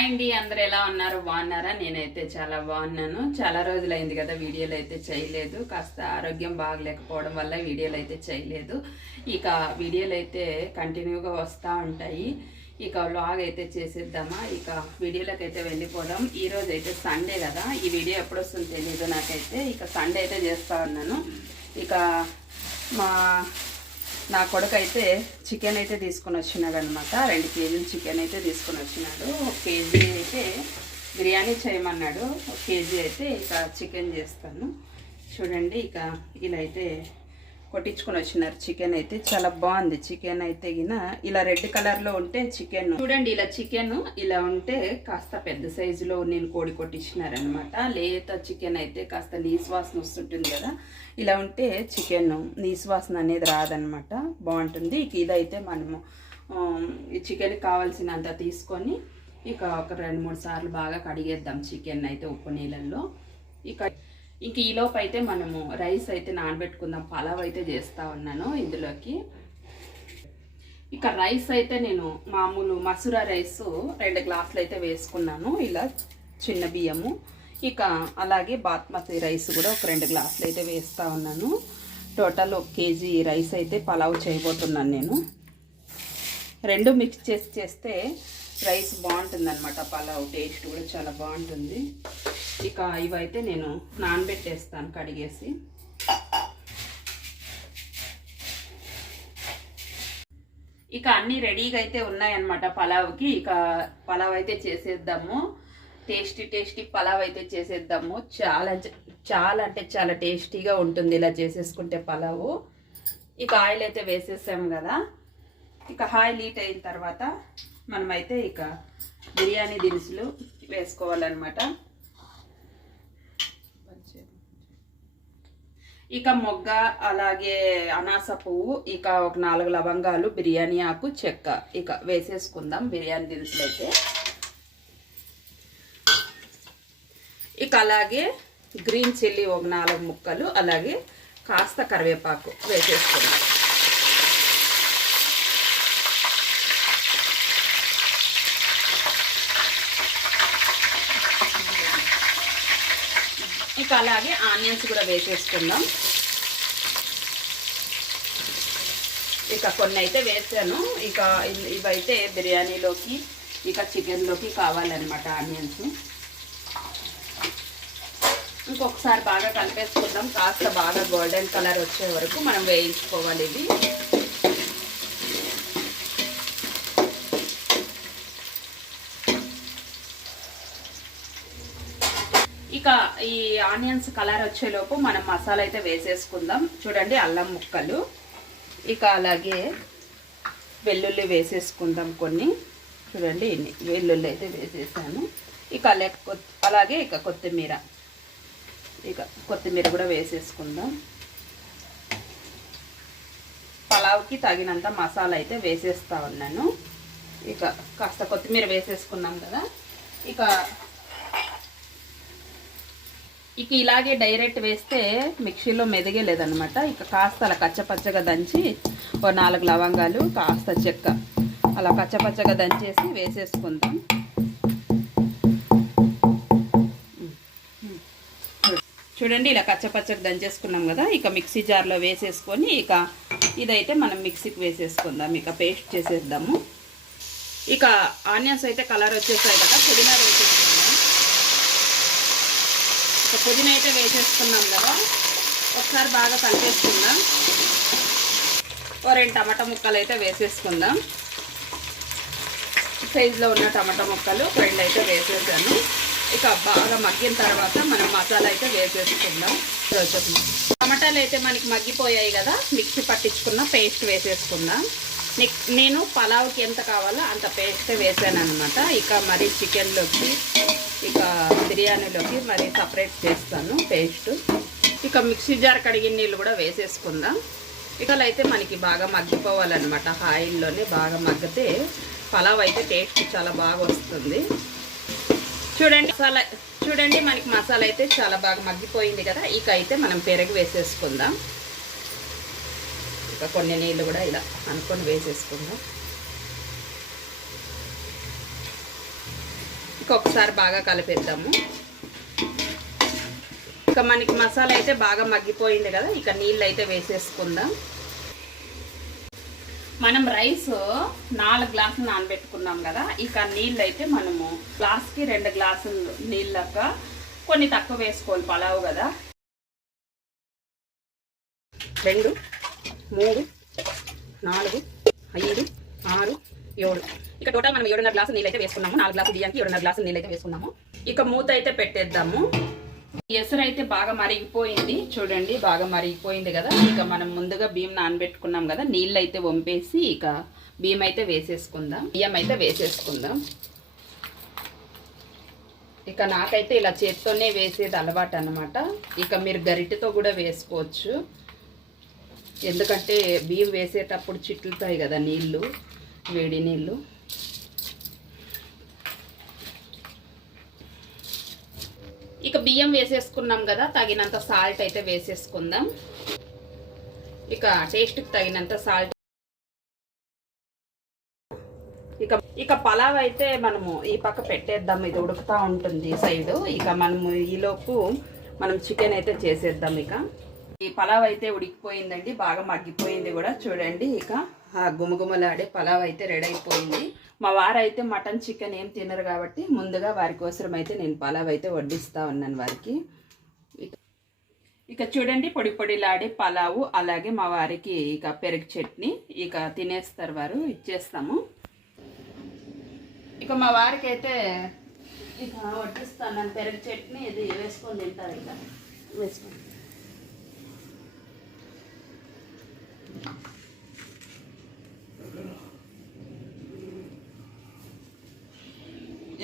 Hi అండి అందరు ఎలా ఉన్నారు? బాగున్నారా? నేనైతే చాలా బాగున్నాను. చాలా రోజులు అయింది కదా వీడియోలు అయితే చేయలేదు. కాస్త ఆరోగ్యం బాగలేకపోవడం వల్ల వీడియోలు అయితే చేయలేదు. ఇక వీడియోలు అయితే కంటిన్యూగా వస్తూ ఉంటాయి. ఇక వ్లాగ్ అయితే చేసేద్దామా? ఇక వీడియోలోకి అయితే వెళ్ళిపోదాం. ఈ రోజు అయితే సండే కదా. ఈ వీడియో ఎప్పుడు వస్తుందో తెలియదు నాకైతే. ఇక సండే అయితే చేస్తూ ఉన్నాను. ఇక మా నా కొడుకు అయితే చికెన్ అయితే తీసుకొని వచ్చినాడు అనమాట రెండు కేజీలు చికెన్ అయితే తీసుకొని వచ్చినాడు. ఒక కేజీ అయితే బిర్యానీ చేయమన్నాడు. ఒక కేజీ అయితే ఇక చికెన్ చేస్తాను. చూడండి ఇక ఇలా అయితే కొట్టించుకొని వచ్చినారు. చికెన్ అయితే చాలా బాగుంది. చికెన్ అయితే గిన ఇలా రెడ్ కలర్లో ఉంటే చికెన్ చూడండి ఇలా చికెన్ ఇలా ఉంటే కాస్త పెద్ద సైజులో నేను కోడి కొట్టించినారనమాట లేత చికెన్ అయితే కాస్త నీసువాసన వస్తుంటుంది కదా. ఇలా ఉంటే చికెన్ నీసువాసన అనేది రాదనమాట బాగుంటుంది. ఇక ఇదైతే మనము ఈ చికెన్ కావాల్సినంత తీసుకొని ఇక ఒక రెండు మూడు సార్లు బాగా కడిగేద్దాం. చికెన్ అయితే ఉప్పు నీళ్ళల్లో. ఇక ఇంక ఈలోపు అయితే మనము రైస్ అయితే నానబెట్టుకుందాం. పలావ్ అయితే చేస్తూ ఉన్నాను ఇందులోకి. ఇక రైస్ అయితే నేను మామూలు మసూర రైస్ రెండు గ్లాసులు అయితే వేసుకున్నాను. ఇలా చిన్న బియ్యము. ఇక అలాగే బాస్మతి రైస్ కూడా ఒక రెండు గ్లాసులు అయితే వేస్తూ ఉన్నాను. టోటల్ ఒక కేజీ రైస్ అయితే పలావ్ చేయబోతున్నాను నేను. రెండు మిక్స్ చేసి చేస్తే రైస్ బాగుంటుంది అనమాట పలావ్ టేస్ట్ కూడా చాలా బాగుంటుంది. ఇక ఇవైతే నేను నానబెట్టేస్తాను కడిగేసి. ఇక అన్ని రెడీగా అయితే ఉన్నాయన్నమాట పలావ్కి. ఇక పలావ్ అయితే చేసేద్దాము. టేస్టీ టేస్టీ పలావ్ అయితే చేసేద్దాము. చాలా చాలా అంటే చాలా టేస్టీగా ఉంటుంది ఇలా చేసేసుకుంటే పలావు. ఇక ఆయిల్ అయితే వేసేసాము కదా. ఇక ఆయిల్ హీట్ అయిన తర్వాత మనమైతే ఇక బిర్యానీ దినుసులు వేసుకోవాలన్నమాట. ఇక మొగ్గ అలాగే అనాస పువ్వు ఇక ఒక నాలుగు లవంగాలు బిర్యానీ ఆకు చెక్క. ఇక వేసేసుకుందాం బిర్యానీ దినుసులు అయితే ఇక అలాగే గ్రీన్ చిల్లీ ఒక నాలుగు ముక్కలు అలాగే కాస్త కరివేపాకు వేసేసుకుందాం. ఇంకా అలాగే ఆనియన్స్ కూడా వేసేసుకుందాం. ఇక కొన్ని అయితే వేసాను. ఇక ఇవైతే బిర్యానీలోకి ఇక చికెన్లోకి కావాలన్నమాట ఆనియన్స్. ఇంకొకసారి బాగా కలిపేసుకుందాం. కాస్త బాగా గోల్డెన్ కలర్ వచ్చే వరకు మనం వేయించుకోవాలి ఇది ఇక ఈ ఆనియన్స్ కలర్ వచ్చేలోపు మనం మసాలా అయితే వేసేసుకుందాం. చూడండి అల్లం ముక్కలు. ఇక అలాగే వెల్లుల్లి వేసేసుకుందాం కొన్ని. చూడండి ఇన్ని వెల్లుల్లి అయితే వేసేసాను. ఇక అలా- అలాగే ఇక కొత్తిమీర. ఇక కొత్తిమీర కూడా వేసేసుకుందాం. పలావ్కి తగినంత మసాలా అయితే వేసేస్తా ఉన్నాను. ఇక కాస్త కొత్తిమీర వేసేసుకున్నాం కదా. ఇక ఇక ఇలాగే డైరెక్ట్ వేస్తే మిక్సీలో మెదిగే లేదనమాట ఇక కాస్త అలా కచ్చపచ్చగా దంచి ఓ నాలుగు లవంగాలు కాస్త చెక్క. అలా కచ్చపచ్చగా దంచేసి వేసేసుకుందాం. చూడండి ఇలా కచ్చపచ్చగా దంచేసుకున్నాం కదా. ఇక మిక్సీ జార్లో వేసేసుకొని ఇక ఇదైతే మనం మిక్సీకి వేసేసుకుందాం. ఇక పేస్ట్ చేసేద్దాము. ఇక ఆనియన్స్ అయితే కలర్ వచ్చేసాయి కదా. పుదీనా వేసేసి పుదీనా అయితే వేసేసుకున్నాం కదా. ఒకసారి బాగా కలిపేసుకుందాం. ఓ రెండు టమాటా ముక్కలు అయితే వేసేసుకుందాం. సైజులో ఉన్న టమాటా ముక్కలు రెండు అయితే వేసేసాను. ఇక బాగా మగ్గిన తర్వాత మనం మసాలా అయితే వేసేసుకుందాం. టమాటాలు అయితే మనకి మగ్గిపోయాయి కదా మిక్సీ పట్టించుకున్న పేస్ట్ వేసేసుకుందాం. నేను పలావ్కి ఎంత కావాలో అంత పేస్ట్ వేసాను అనమాట ఇక మరి చికెన్లోకి ఇక బిర్యానీలోకి మరి సపరేట్ చేస్తాను పేస్ట్ ఇక మిక్సీ జార్ కడిగిన నీళ్ళు కూడా వేసేసుకుందాం. ఇక అయితే మనకి బాగా మగ్గిపోవాలన్నమాట. ఆయిల్లోనే బాగా మగ్గితే పలావ్ అయితే టేస్ట్ చాలా బాగా వస్తుంది. చూడండి మసాలా చూడండి మనకి మసాలా అయితే చాలా బాగా మగ్గిపోయింది కదా. ఇక అయితే మనం పెరగ వేసేసుకుందాం. ఇక కొన్ని నీళ్ళు కూడా ఇలా అనుకొని వేసేసుకుందాం. ఒకసారి బాగా కలిపేద్దాము. ఇక మనకి మసాలా అయితే బాగా మగ్గిపోయింది కదా ఇక నీళ్ళు అయితే వేసేసుకుందాం. మనం రైస్ నాలుగు గ్లాసులు నానబెట్టుకున్నాం కదా ఇక నీళ్ళు అయితే మనము గ్లాస్కి రెండు గ్లాసులు నీళ్ళక కొన్ని తక్కువ వేసుకోవాలి పలావు కదా. రెండు మూడు నాలుగు ఐదు ఆరు ఏడు. ఇక టోటల్ మనం ఏడున్నర గ్లాసు నీళ్ళు అయితే వేసుకున్నాము. నాలుగు గ్లాసు బియ్యానికి ఏడున్నర గ్లాసు నీళ్ళు అయితే వేసుకున్నాము. ఇక మూత అయితే పెట్టేద్దాము. ఎసరు అయితే బాగా మరిగిపోయింది. చూడండి బాగా మరిగిపోయింది కదా. ఇక మనం ముందుగా బియ్యం నానబెట్టుకున్నాం కదా. నీళ్ళు అయితే వంపేసి ఇక బియ్యం అయితే వేసేసుకుందాం. బియ్యం అయితే వేసేసుకుందాం. ఇక నాకైతే ఇలా చేత్తోనే వేసేది అలవాటు అనమాట ఇక మీరు గరిటెతో కూడా వేసుకోవచ్చు. ఎందుకంటే బియ్యం వేసేటప్పుడు చిట్లుతాయి కదా నీళ్ళు వేడి నీళ్ళు. ఇక బియ్యం వేసేసుకున్నాం కదా తగినంత సాల్ట్ అయితే వేసేసుకుందాం. ఇక టేస్ట్కి తగినంత సాల్ట్ ఇక ఇక పలావ్ అయితే మనము ఈ పక్క పెట్టేద్దాం ఇది ఉడుకుతూ ఉంటుంది సైడ్ ఇక మనము ఈలోపు మనం చికెన్ అయితే చేసేద్దాం ఇక. ఈ పలావ్ అయితే ఉడికిపోయిందండి బాగా మగ్గిపోయింది కూడా. చూడండి ఇక. గుమగుమలాడే పలావ్ అయితే రెడీ అయిపోయింది. మా వారైతే మటన్ చికెన్ ఏం తినరు కాబట్టి ముందుగా వారి కోసం అయితే నేను పలావ్ అయితే వడ్డిస్తా ఉన్నాను వారికి. ఇక చూడండి పొడి పొడిలాడే పలావు అలాగే మా వారికి ఇక పెరుగు చట్నీ ఇక తినేస్తారు వారు ఇచ్చేస్తాము. ఇక మా వారికి అయితే ఇక వడ్డిస్తాను పెరుగు చట్నీ ఇది వేసుకొని తింటారు ఇక. వేసుకొని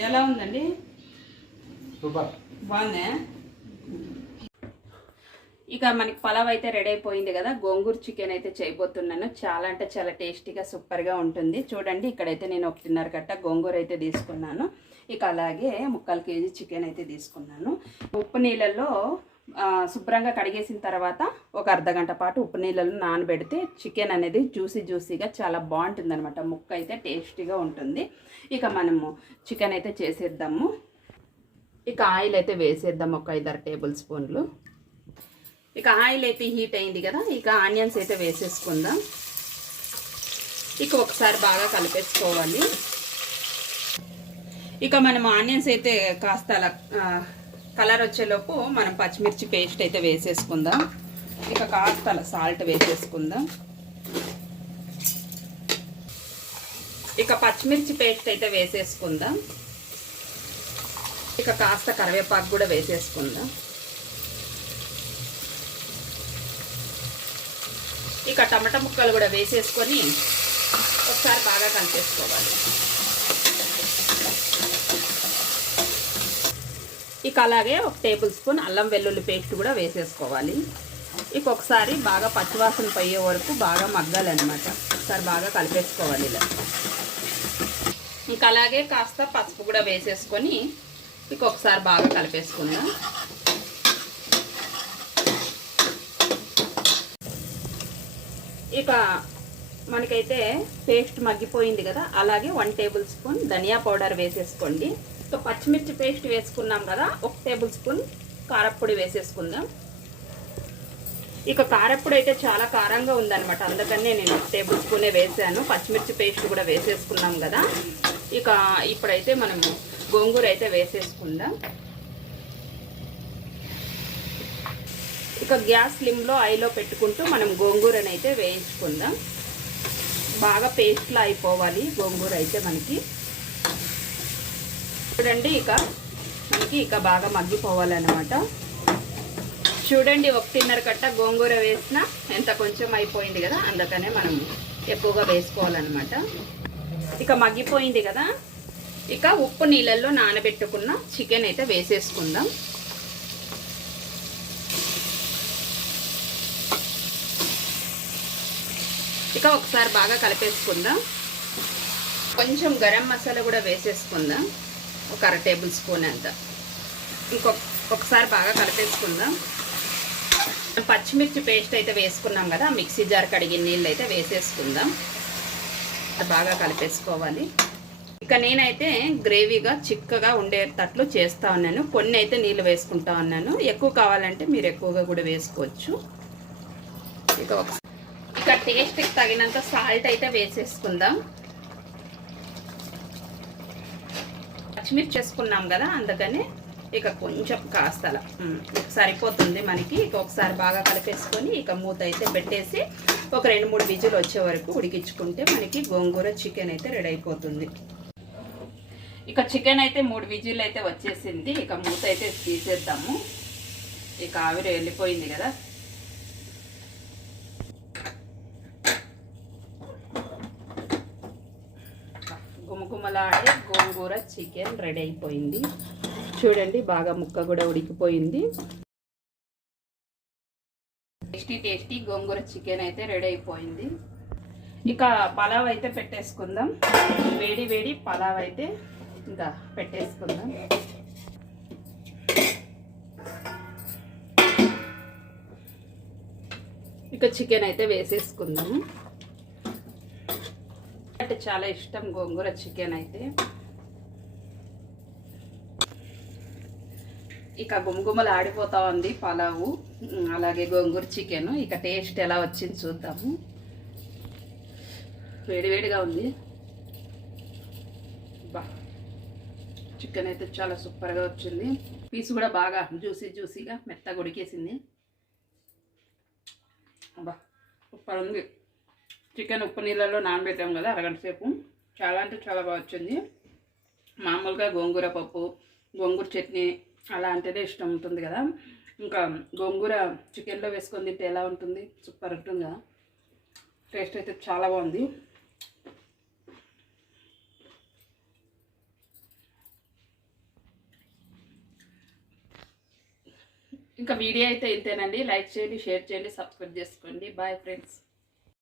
ఎలా ఉందండి? సూపర్. బాగుందా? ఇక మనకి పలావ్ అయితే రెడీ అయిపోయింది కదా గోంగూర చికెన్ అయితే చేయబోతున్నాను. చాలా అంటే చాలా టేస్టీగా సూపర్గా ఉంటుంది. చూడండి ఇక్కడైతే నేను ఒకటిన్నర కట్ట గోంగూర అయితే తీసుకున్నాను. ఇక అలాగే ముక్కాలు కేజీ చికెన్ అయితే తీసుకున్నాను. ఉప్పు నీళ్ళల్లో శుభ్రంగా కడిగేసిన తర్వాత ఒక అర్ధ గంట పాటు ఉప్పు నీళ్ళలో నానబెడితే చికెన్ అనేది జ్యూసీ జ్యూసీగా చాలా బాగుంటుంది అనమాట ముక్క అయితే టేస్టీగా ఉంటుంది. ఇక మనము చికెన్ అయితే చేసేద్దాము. ఇక ఆయిల్ అయితే వేసేద్దాం ఒక ఐదారు టేబుల్ స్పూన్లు. ఇక ఆయిల్ అయితే హీట్ అయింది కదా ఇక ఆనియన్స్ అయితే వేసేసుకుందాం. ఇక ఒకసారి బాగా కలిపేసుకోవాలి. ఇక మనం ఆనియన్స్ అయితే కాస్త అలా కలర్ వచ్చేలోపు మనం పచ్చిమిర్చి పేస్ట్ అయితే వేసేసుకుందాం. ఇక కాస్త సాల్ట్ వేసేసుకుందాం. ఇక పచ్చిమిర్చి పేస్ట్ అయితే వేసేసుకుందాం. ఇక కాస్త కరివేపాకు కూడా వేసేసుకుందాం. ఇక టమాటా ముక్కలు కూడా వేసేసుకొని ఒకసారి బాగా కలిపేసుకోవాలి. ఇక అలాగే ఒక టేబుల్ స్పూన్ అల్లం వెల్లుల్లి పేస్ట్ కూడా వేసేసుకోవాలి. ఇక ఒకసారి బాగా పచ్చివాసన పోయే వరకు బాగా మగ్గాలన్నమాట. ఒకసారి బాగా కలిపేసుకోవాలి ఇలా. ఇంకా అలాగే కాస్త పసుపు కూడా వేసేసుకొని ఇక ఒకసారి బాగా కలిపేసుకుందాం. ఇక మనకైతే పేస్ట్ మగ్గిపోయింది కదా అలాగే వన్ టేబుల్ స్పూన్ ధనియా పౌడర్ వేసేసుకోండి. సో పచ్చిమిర్చి పేస్ట్ వేసుకున్నాం కదా ఒక టేబుల్ స్పూన్ కారప్పొడి వేసేసుకుందాం. ఇక కారప్పొడి అయితే చాలా కారంగా ఉందన్నమాట. అందుకనే నేను ఒక టేబుల్ స్పూనే వేసాను. పచ్చిమిర్చి పేస్ట్ కూడా వేసేసుకున్నాం కదా. ఇక ఇప్పుడైతే మనము గోంగూర అయితే వేసేసుకుందాం. ఇక గ్యాస్ స్లిమ్లో ఐలో పెట్టుకుంటూ మనం గోంగూరనైతే అయితే వేయించుకుందాం. బాగా పేస్ట్లా అయిపోవాలి గోంగూర అయితే మనకి. చూడండి ఇక మనకి ఇక బాగా మగ్గిపోవాలన్నమాట. చూడండి ఒకటిన్నర కట్ట గోంగూర వేసిన ఎంత కొంచెం అయిపోయింది కదా అందుకనే మనం ఎక్కువగా వేసుకోవాలన్నమాట. ఇక మగ్గిపోయింది కదా ఇక ఉప్పు నీళ్ళల్లో నానబెట్టుకున్న చికెన్ అయితే వేసేసుకుందాం. ఇక ఒకసారి బాగా కలిపేసుకుందాం. కొంచెం గరం మసాలా కూడా వేసేసుకుందాం. ఒక అర టేబుల్ స్పూన్ అంత. ఇంకొక ఒకసారి బాగా కలిపేసుకుందాం. పచ్చిమిర్చి పేస్ట్ అయితే వేసుకున్నాం కదా మిక్సీ జార్ కడిగిన నీళ్ళు అయితే వేసేసుకుందాం. అది బాగా కలిపేసుకోవాలి. ఇక నేనైతే గ్రేవీగా చిక్కగా ఉండేటట్లు చేస్తా ఉన్నాను. కొన్ని అయితే నీళ్ళు వేసుకుంటా ఉన్నాను. ఎక్కువ కావాలంటే మీరు ఎక్కువగా కూడా వేసుకోవచ్చు. ఇక ఒక ఇక టేస్ట్కి తగినంత సాల్ట్ అయితే వేసేసుకుందాం. పచ్చిమిర్చి చేసుకున్నాం కదా అందుకని ఇక కొంచెం కాస్త సరిపోతుంది మనకి. ఇక ఒకసారి బాగా కలిపేసుకొని ఇక మూత అయితే పెట్టేసి ఒక రెండు మూడు విజులు వచ్చే వరకు ఉడికించుకుంటే మనకి గోంగూర చికెన్ అయితే రెడీ అయిపోతుంది. ఇక చికెన్ అయితే మూడు విజిల్ అయితే వచ్చేసింది. ఇక మూత అయితే తీసేద్దాము. ఇక ఆవిరి వెళ్ళిపోయింది కదా. గుమగుమలాడే గోంగూర చికెన్ రెడీ అయిపోయింది. చూడండి బాగా ముక్క కూడా ఉడికిపోయింది. టేస్టీ టేస్టీ గోంగూర చికెన్ అయితే రెడీ అయిపోయింది. ఇక పలావ్ అయితే పెట్టేసుకుందాం. వేడి వేడి పలావ్ అయితే ఇంకా పెట్టేసుకుందాం. ఇక చికెన్ అయితే వేసేసుకుందాము అంటే చాలా ఇష్టం గోంగూర చికెన్ అయితే. ఇక గుమగుమలు ఆడిపోతా ఉంది పలావు అలాగే గోంగూర చికెన్. ఇక టేస్ట్ ఎలా వచ్చింది చూద్దాము. వేడివేడిగా ఉంది. బా. చికెన్ అయితే చాలా సూపర్గా వచ్చింది. పీస్ కూడా బాగా జ్యూసీ జ్యూసీగా మెత్తగా ఉడికేసింది. బా సూపర్ ఉంది. చికెన్ ఉప్పు నీళ్ళలో నానబెట్టాం కదా అరగంట సేపు. చాలా అంటే చాలా బాగా వచ్చింది. మామూలుగా గోంగూర పప్పు గోంగూర చట్నీ అలా అంటేనే ఇష్టం ఉంటుంది కదా. ఇంకా గోంగూర చికెన్లో వేసుకొని తింటే ఎలా ఉంటుంది? సూపర్ ఉంటుంది కదా. టేస్ట్ అయితే చాలా బాగుంది. ఇంకా వీడియో అయితే ఇంతేనండి. లైక్ చేయండి షేర్ చేయండి సబ్స్క్రైబ్ చేసుకోండి. Bye friends